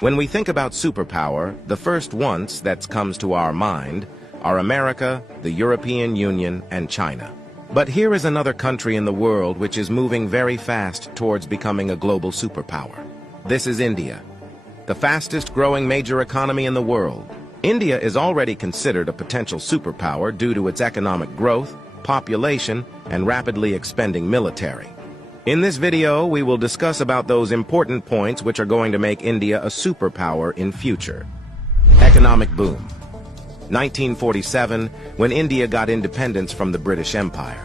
When we think about superpower, the first ones that comes to our mind are America, the European Union, and China. But here is another country in the world which is moving very fast towards becoming a global superpower. This is India, the fastest growing major economy in the world. India is already considered a potential superpower due to its economic growth, population, and rapidly expanding military. In this video, we will discuss about those important points which are going to make India a superpower in future. Economic boom. 1947, when India got independence from the British Empire.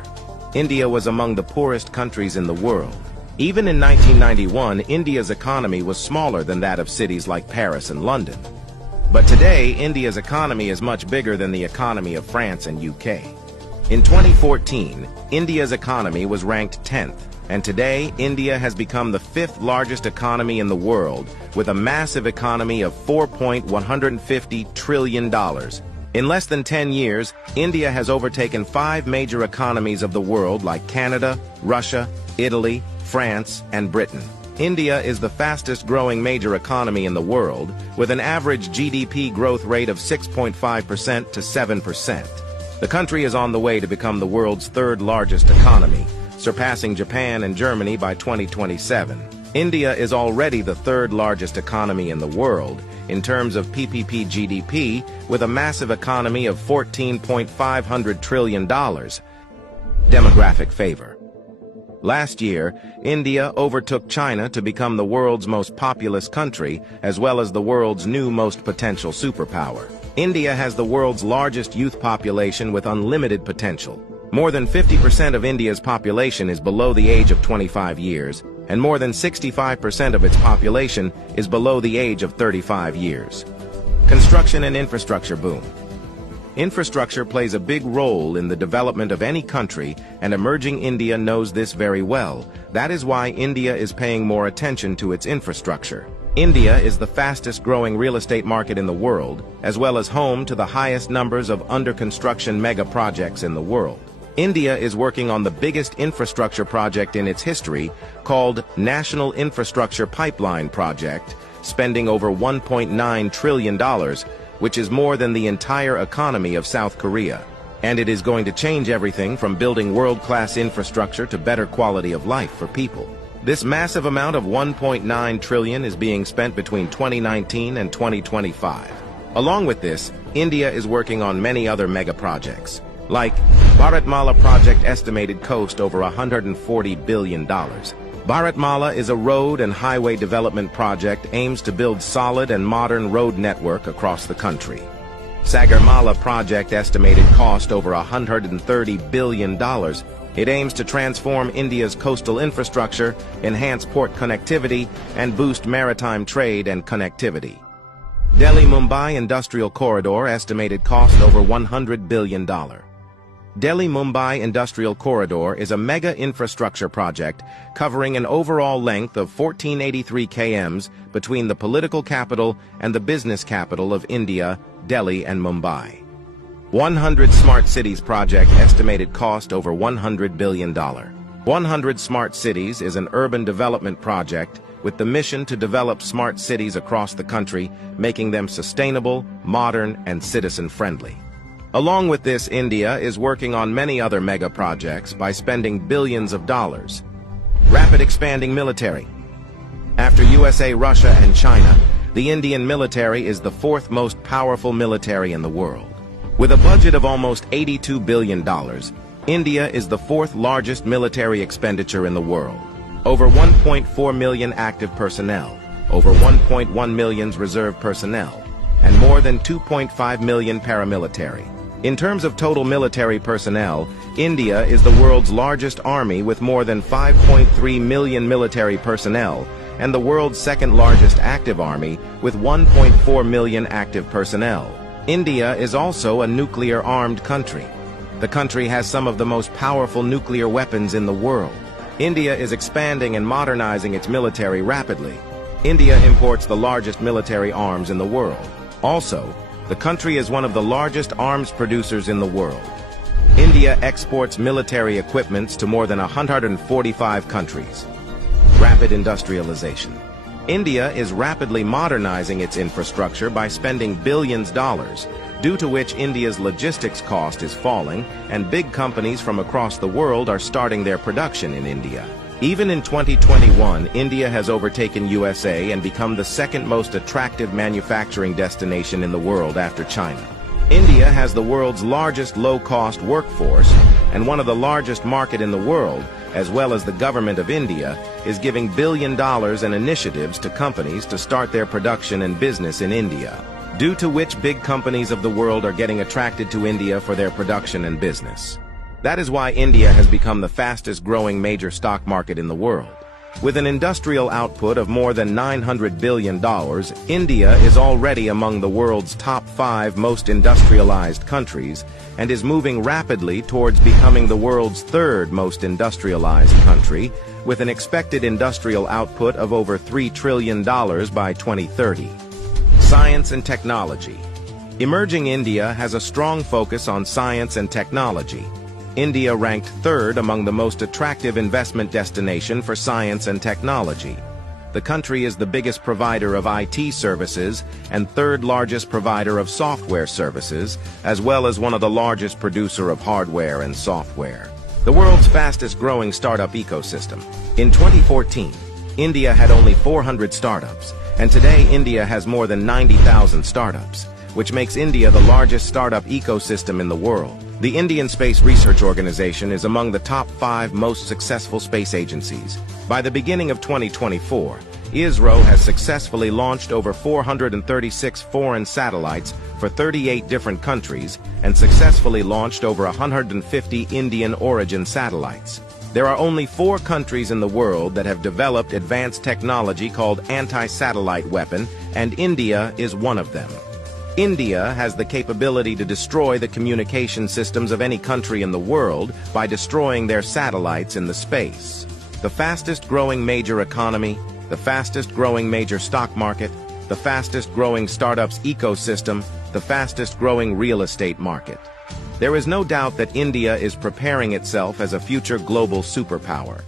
India was among the poorest countries in the world. Even in 1991, India's economy was smaller than that of cities like Paris and London. But today, India's economy is much bigger than the economy of France and UK. In 2014, India's economy was ranked 10th. And today, India has become the 5th largest economy in the world, with a massive economy of $4.150 trillion. In less than 10 years, India has overtaken 5 major economies of the world like Canada, Russia, Italy, France, and Britain. India is the fastest growing major economy in the world, with an average GDP growth rate of 6.5% to 7%. The country is on the way to become the world's 3rd largest economy, surpassing Japan and Germany by 2027. India is already the 3rd largest economy in the world in terms of PPP GDP, with a massive economy of $14.5 trillion. Demographic favor. Last year, India overtook China to become the world's most populous country, as well as the world's new most potential superpower. India has the world's largest youth population with unlimited potential. More than 50% of India's population is below the age of 25 years, and more than 65% of its population is below the age of 35 years. Construction and infrastructure boom. Infrastructure plays a big role in the development of any country, and emerging India knows this very well. That is why India is paying more attention to its infrastructure. India is the fastest growing real estate market in the world, as well as home to the highest numbers of under-construction mega projects in the world. India is working on the biggest infrastructure project in its history, called National Infrastructure Pipeline Project, spending over $1.9 trillion, which is more than the entire economy of South Korea. And it is going to change everything from building world-class infrastructure to better quality of life for people. This massive amount of $1.9 trillion is being spent between 2019 and 2025. Along with this, India is working on many other mega projects, like Bharatmala project estimated cost over $140 billion. Bharatmala is a road and highway development project aims to build solid and modern road network across the country. Sagarmala project estimated cost over $130 billion. It aims to transform India's coastal infrastructure, enhance port connectivity, and boost maritime trade and connectivity. Delhi-Mumbai Industrial Corridor estimated cost over $100 billion. Delhi-Mumbai Industrial Corridor is a mega infrastructure project covering an overall length of 1483 km between the political capital and the business capital of India, Delhi and Mumbai. 100 Smart Cities project estimated cost over $100 billion. 100 Smart Cities is an urban development project with the mission to develop smart cities across the country, making them sustainable, modern, and citizen-friendly. Along with this, India is working on many other mega projects by spending billions of dollars. Rapid expanding military. After USA, Russia, and China, the Indian military is the 4th most powerful military in the world. With a budget of almost $82 billion, India is the 4th largest military expenditure in the world. Over 1.4 million active personnel, over 1.1 million reserve personnel, and more than 2.5 million paramilitary. In terms of total military personnel, India is the world's largest army with more than 5.3 million military personnel, and the world's 2nd largest active army with 1.4 million active personnel. India is also a nuclear-armed country. The country has some of the most powerful nuclear weapons in the world. India is expanding and modernizing its military rapidly. India imports the largest military arms in the world. Also, the country is one of the largest arms producers in the world. India exports military equipments to more than 145 countries. Rapid industrialization. India is rapidly modernizing its infrastructure by spending billions of dollars, due to which India's logistics cost is falling, and big companies from across the world are starting their production in India. Even in 2021, India has overtaken USA and become the second most attractive manufacturing destination in the world after China. India has the world's largest low-cost workforce, and one of the largest market in the world, as well as the government of India, is giving billions of dollars in initiatives to companies to start their production and business in India, due to which big companies of the world are getting attracted to India for their production and business. That is why India has become the fastest-growing major stock market in the world. With an industrial output of more than $900 billion, India is already among the world's top 5 most industrialized countries and is moving rapidly towards becoming the world's 3rd most industrialized country, with an expected industrial output of over $3 trillion by 2030. Science and technology. Emerging India has a strong focus on science and technology. India ranked 3rd among the most attractive investment destination for science and technology. The country is the biggest provider of IT services and 3rd largest provider of software services, as well as one of the largest producer of hardware and software. The world's fastest-growing startup ecosystem. In 2014, India had only 400 startups, and today India has more than 90,000 startups, which makes India the largest startup ecosystem in the world. The Indian Space Research Organization is among the top 5 most successful space agencies. By the beginning of 2024, ISRO has successfully launched over 436 foreign satellites for 38 different countries and successfully launched over 150 Indian origin satellites. There are only 4 countries in the world that have developed advanced technology called anti-satellite weapon, and India is one of them. India has the capability to destroy the communication systems of any country in the world by destroying their satellites in the space. The fastest-growing major economy, the fastest-growing major stock market, the fastest-growing startups ecosystem, the fastest-growing real estate market. There is no doubt that India is preparing itself as a future global superpower.